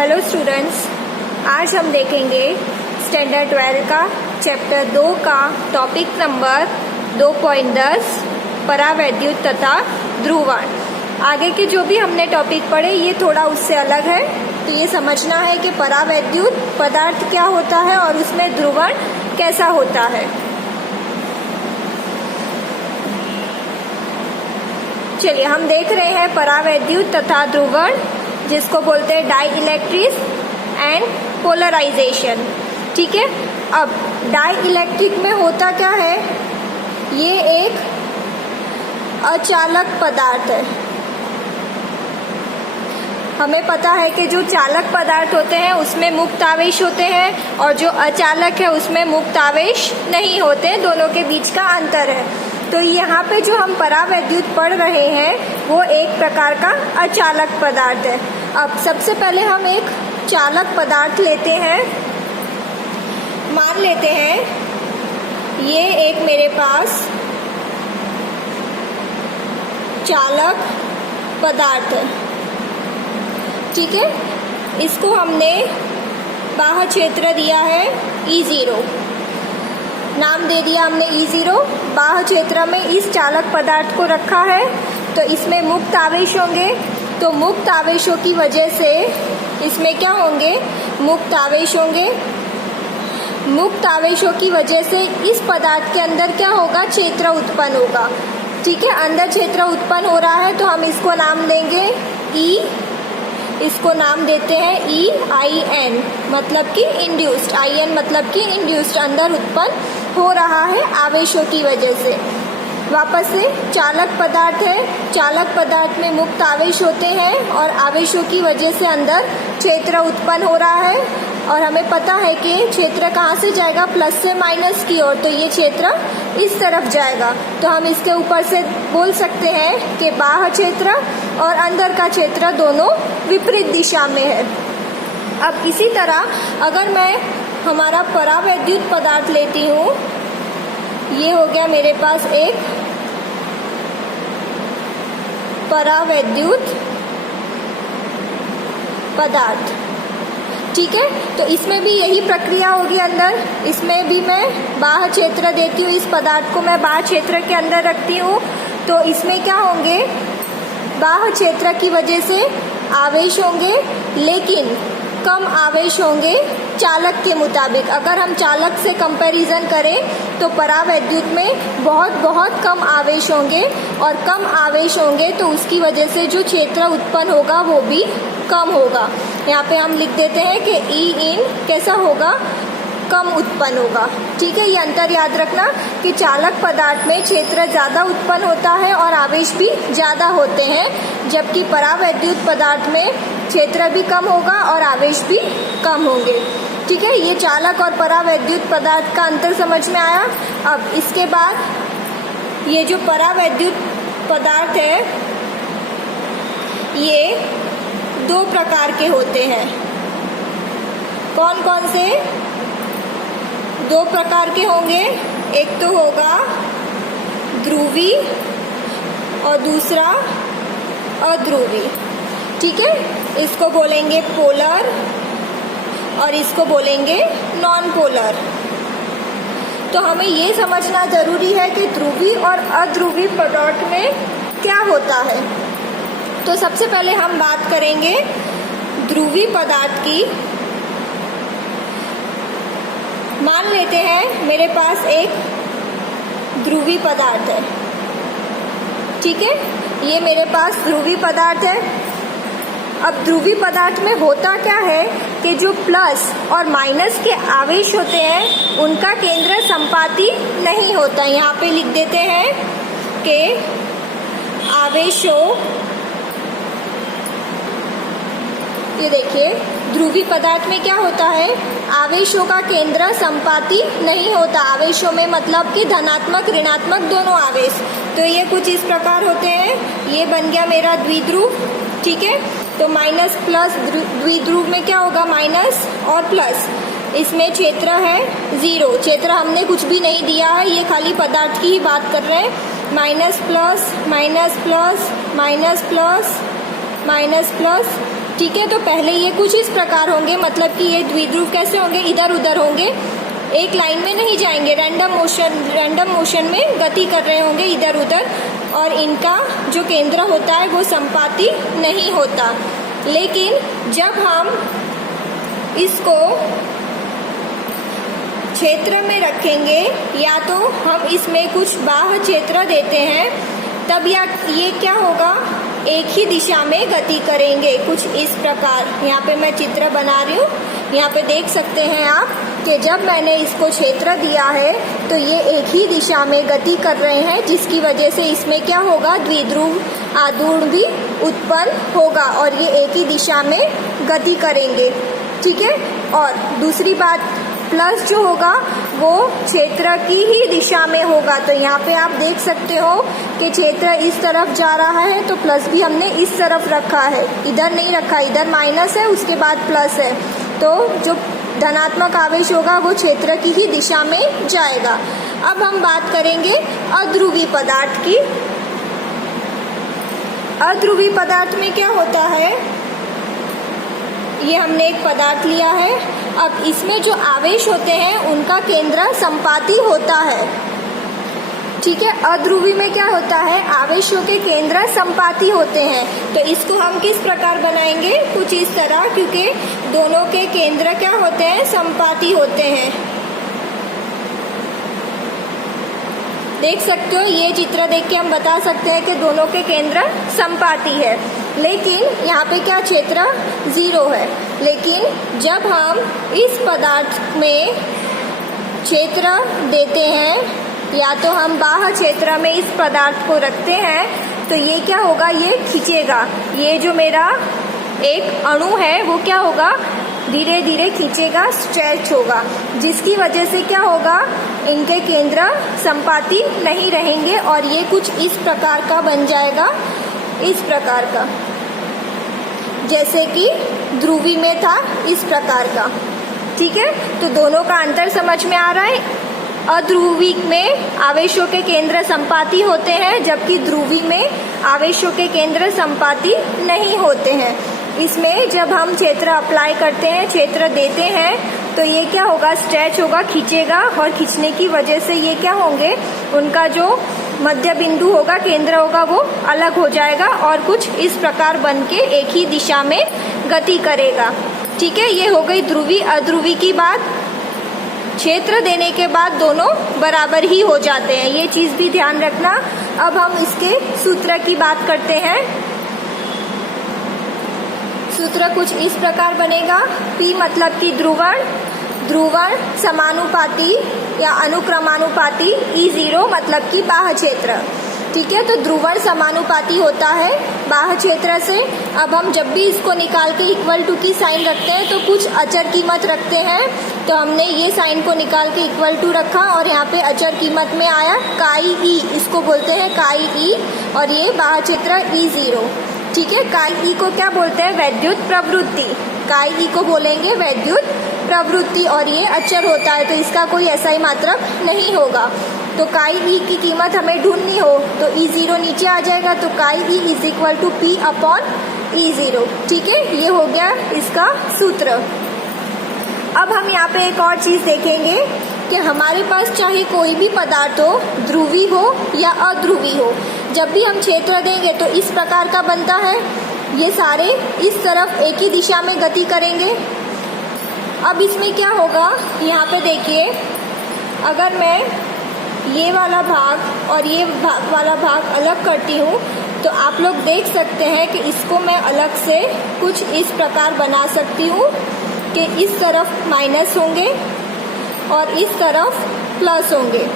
Hello students, आज हम देखेंगे स्टैंडर्ड 12 का चैप्टर 2 का टॉपिक नंबर 2.10 परावैद्युत तथा ध्रुवण। आगे के जो भी हमने टॉपिक पढ़े ये थोड़ा उससे अलग है, तो ये समझना है कि परावैद्युत पदार्थ क्या होता है और उसमें ध्रुवण कैसा होता है। चलिए हम देख रहे हैं परावैद्युत तथा ध्रुवण, जिसको बोलते हैं डाई इलेक्ट्रिक एंड पोलराइजेशन। ठीक है, अब डाई इलेक्ट्रिक में होता क्या है, ये एक अचालक पदार्थ है। हमें पता है कि जो चालक पदार्थ होते हैं उसमें मुक्त आवेश होते हैं और जो अचालक है उसमें मुक्त आवेश नहीं होते, दोनों के बीच का अंतर है। तो यहाँ पे जो हम परावैद्युत पढ़ रहे हैं वो एक प्रकार का अचालक पदार्थ है। अब सबसे पहले हम एक चालक पदार्थ लेते हैं। मान लेते हैं ये एक मेरे पास चालक पदार्थ है। ठीक है, इसको हमने बाह्य क्षेत्र दिया है E0, नाम दे दिया हमने E0। बाह्य क्षेत्र में इस चालक पदार्थ को रखा है, तो इसमें मुक्त आवेश होंगे। तो मुक्त आवेशों की वजह से इसमें क्या होंगे, मुक्त आवेश होंगे। मुक्त आवेशों की वजह से इस पदार्थ के अंदर क्या होगा, क्षेत्र उत्पन्न होगा। ठीक है, अंदर क्षेत्र उत्पन्न हो रहा है तो हम इसको नाम देंगे E, इसको नाम देते हैं EIN, मतलब कि इंड्यूस्ड। IN मतलब कि इंड्यूस्ड, अंदर उत्पन्न हो रहा है आवेशों की वजह से। वापस से चालक पदार्थ है, चालक पदार्थ में मुक्त आवेश होते हैं और आवेशों की वजह से अंदर क्षेत्र उत्पन्न हो रहा है। और हमें पता है कि क्षेत्र कहाँ से जाएगा, प्लस से माइनस की ओर, तो ये क्षेत्र इस तरफ जाएगा। तो हम इसके ऊपर से बोल सकते हैं कि बाह्य क्षेत्र और अंदर का क्षेत्र दोनों विपरीत दिशा में है। अब इसी तरह अगर मैं हमारा परावैद्युत पदार्थ लेती हूँ, ये हो गया मेरे पास एक परावैद्युत पदार्थ। ठीक है, तो इसमें भी यही प्रक्रिया होगी अंदर। इसमें भी मैं बाह्य क्षेत्र देती हूँ, इस पदार्थ को मैं बाह्य क्षेत्र के अंदर रखती हूँ। तो इसमें क्या होंगे, बाह्य क्षेत्र की वजह से आवेश होंगे, लेकिन कम आवेश होंगे चालक के मुताबिक। अगर हम चालक से कंपैरिजन करें तो परावैद्युत में बहुत बहुत कम आवेश होंगे, और कम आवेश होंगे तो उसकी वजह से जो क्षेत्र उत्पन्न होगा वो भी कम होगा। यहाँ पे हम लिख देते हैं कि EIN कैसा होगा, कम उत्पन्न होगा। ठीक है, ये अंतर याद रखना कि चालक पदार्थ में क्षेत्र ज़्यादा उत्पन्न होता है और आवेश भी ज़्यादा होते हैं, जबकि परावैद्युत पदार्थ में क्षेत्र भी कम होगा और आवेश भी कम होंगे। ठीक है, ये चालक और परावैद्युत पदार्थ का अंतर समझ में आया। अब इसके बाद ये जो परावैद्युत पदार्थ है ये दो प्रकार के होते हैं। कौन कौन से? दो प्रकार के होंगे, एक तो होगा ध्रुवी और दूसरा अध्रुवी। ठीक है, इसको बोलेंगे पोलर और इसको बोलेंगे नॉन पोलर। तो हमें ये समझना जरूरी है कि ध्रुवी और अध्रुवी पदार्थ में क्या होता है। तो सबसे पहले हम बात करेंगे ध्रुवी पदार्थ की। मान लेते हैं मेरे पास एक ध्रुवी पदार्थ है। ठीक है, ये मेरे पास ध्रुवी पदार्थ है। अब ध्रुवी पदार्थ में होता क्या है कि जो प्लस और माइनस के आवेश होते हैं उनका केंद्र संपाती नहीं होता। यहाँ पे लिख देते हैं कि आवेशों, ये देखिए ध्रुवी पदार्थ में क्या होता है, आवेशों का केंद्र संपाती नहीं होता। आवेशों में मतलब कि धनात्मक ऋणात्मक दोनों आवेश। तो ये कुछ इस प्रकार होते हैं। ये बन गया मेरा द्विध्रुव। ठीक है, तो माइनस प्लस, द्विध्रुव में क्या होगा, माइनस और प्लस। इसमें क्षेत्र है 0, क्षेत्र हमने कुछ भी नहीं दिया है, ये खाली पदार्थ की ही बात कर रहे हैं। Minus plus minus plus minus plus minus plus, ठीक है, तो पहले ये कुछ इस प्रकार होंगे, मतलब कि ये द्विध्रुव कैसे होंगे, इधर उधर होंगे, एक लाइन में नहीं जाएंगे, रैंडम मोशन में गति कर रहे होंगे इधर उधर, और इनका जो केंद्र होता है वो संपाती नहीं होता। लेकिन जब हम इसको क्षेत्र में रखेंगे, या तो हम इसमें कुछ बाह्य क्षेत्र देते हैं, तब ये क्या होगा, एक ही दिशा में गति करेंगे, कुछ इस प्रकार। यहाँ पे मैं चित्र बना रही हूँ, यहाँ पे देख सकते हैं आप कि जब मैंने इसको क्षेत्र दिया है तो ये एक ही दिशा में गति कर रहे हैं, जिसकी वजह से इसमें क्या होगा, द्विध्रुव आघूर्ण भी उत्पन्न होगा और ये एक ही दिशा में गति करेंगे। ठीक है, और दूसरी बात, प्लस जो होगा वो क्षेत्र की ही दिशा में होगा। तो यहाँ पे आप देख सकते हो कि क्षेत्र इस तरफ जा रहा है, तो प्लस भी हमने इस तरफ रखा है, इधर नहीं रखा, इधर माइनस है, उसके बाद प्लस है, तो जो धनात्मक आवेश होगा वो क्षेत्र की ही दिशा में जाएगा। अब हम बात करेंगे अध्रुवी पदार्थ की। अध्रुवी पदार्थ में क्या होता है, ये हमने एक पदार्थ लिया है, अब इसमें जो आवेश होते हैं उनका केंद्र संपाती होता है। ठीक है, अध्रुवी में क्या होता है, आवेशों के केंद्र संपाती होते हैं। तो इसको हम किस प्रकार बनाएंगे, कुछ इस तरह, क्योंकि दोनों के केंद्र क्या होते हैं, संपाती होते हैं। देख सकते हो, ये चित्र देख के हम बता सकते हैं कि दोनों के केंद्र संपाती है। लेकिन यहाँ पे क्या, क्षेत्र 0 है। लेकिन जब हम इस पदार्थ में क्षेत्र देते हैं, या तो हम बाह्य क्षेत्र में इस पदार्थ को रखते हैं, तो ये क्या होगा, ये खींचेगा। ये जो मेरा एक अणु है वो क्या होगा, धीरे धीरे खींचेगा, स्ट्रेच होगा, जिसकी वजह से क्या होगा, इनके केंद्र संपाती नहीं रहेंगे और ये कुछ इस प्रकार का बन जाएगा, इस प्रकार का, जैसे कि ध्रुवी में था इस प्रकार का। ठीक है, तो दोनों का अंतर समझ में आ रहा है। अध्रुवी में आवेशों के केंद्र संपाती होते हैं, जबकि ध्रुवी में आवेशों के केंद्र संपाती नहीं होते हैं। इसमें जब हम क्षेत्र अप्लाई करते हैं, क्षेत्र देते हैं, तो ये क्या होगा, स्ट्रेच होगा, खींचेगा, और खींचने की वजह से ये क्या होंगे, उनका जो मध्य बिंदु होगा, केंद्र होगा, वो अलग हो जाएगा और कुछ इस प्रकार बन के एक ही दिशा में गति करेगा। ठीक है, ये हो गई ध्रुवी अध्रुवी की बात। क्षेत्र देने के बाद दोनों बराबर ही हो जाते हैं, ये चीज भी ध्यान रखना। अब हम इसके सूत्र की बात करते हैं। सूत्र कुछ इस प्रकार बनेगा, P मतलब कि ध्रुवण, ध्रुवण समानुपाती या अनुक्रमानुपाती, E0 मतलब कि बाह्य क्षेत्र। ठीक है, तो ध्रुवण समानुपाती होता है बाह्य क्षेत्र से। अब हम जब भी इसको निकाल के इक्वल टू की साइन रखते हैं तो कुछ अचर कीमत रखते हैं, तो हमने ये साइन को निकाल के इक्वल टू रखा और यहाँ पे अचर कीमत में आया काई ई, इसको बोलते हैं काई ई, और ये बाह्य क्षेत्र E0। ठीक है, काई ई को क्या बोलते हैं, वैद्युत प्रवृत्ति, काई ई को बोलेंगे वैद्युत प्रवृत्ति, और ये अचर होता है तो इसका कोई ऐसा ही मात्रक नहीं होगा। तो काई ई की कीमत हमें ढूंढनी हो तो E0 नीचे आ जाएगा, तो chi e is equal to P upon E0। ठीक है, ये हो गया इसका सूत्र। अब हम यहाँ पे एक और चीज देखेंगे कि हमारे पास चाहे कोई भी पदार्थ हो, ध्रुवी हो या अध्रुवी हो, जब भी हम क्षेत्र देंगे तो इस प्रकार का बनता है, ये सारे इस तरफ एक ही दिशा में गति करेंगे। अब इसमें क्या होगा, यहाँ पे देखिए, अगर मैं ये वाला भाग और ये वाला भाग अलग करती हूँ तो आप लोग देख सकते हैं कि इसको मैं अलग से कुछ इस प्रकार बना सकती हूँ कि इस तरफ माइनस होंगे और इस तरफ प्लस होंगे।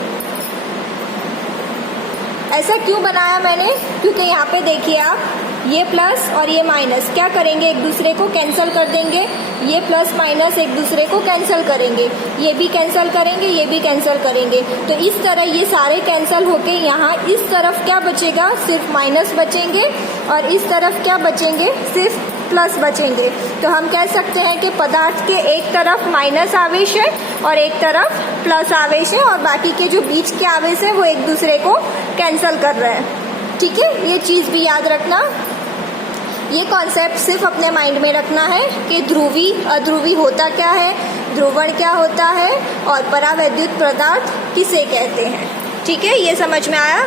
ऐसा क्यों बनाया मैंने, क्योंकि यहाँ पे देखिए आप, ये प्लस और ये माइनस क्या करेंगे, एक दूसरे को कैंसिल कर देंगे। ये प्लस माइनस एक दूसरे को कैंसिल करेंगे, ये भी कैंसिल करेंगे, ये भी कैंसिल करेंगे। तो इस तरह ये सारे कैंसिल होके यहाँ इस तरफ क्या बचेगा, सिर्फ माइनस बचेंगे, और इस तरफ क्या बचेंगे, सिर्फ प्लस बचेंगे। तो हम कह सकते हैं कि पदार्थ के एक तरफ माइनस आवेश है और एक तरफ प्लस आवेश है, और बाकी के जो बीच के आवेश है वो एक दूसरे को कैंसिल कर रहे हैं। ठीक है, ये चीज भी याद रखना। ये कॉन्सेप्ट सिर्फ अपने माइंड में रखना है कि ध्रुवी अध्रुवी होता क्या है, ध्रुवण क्या होता है और परावैद्युत पदार्थ किसे कहते हैं। ठीक है, ये समझ में आया।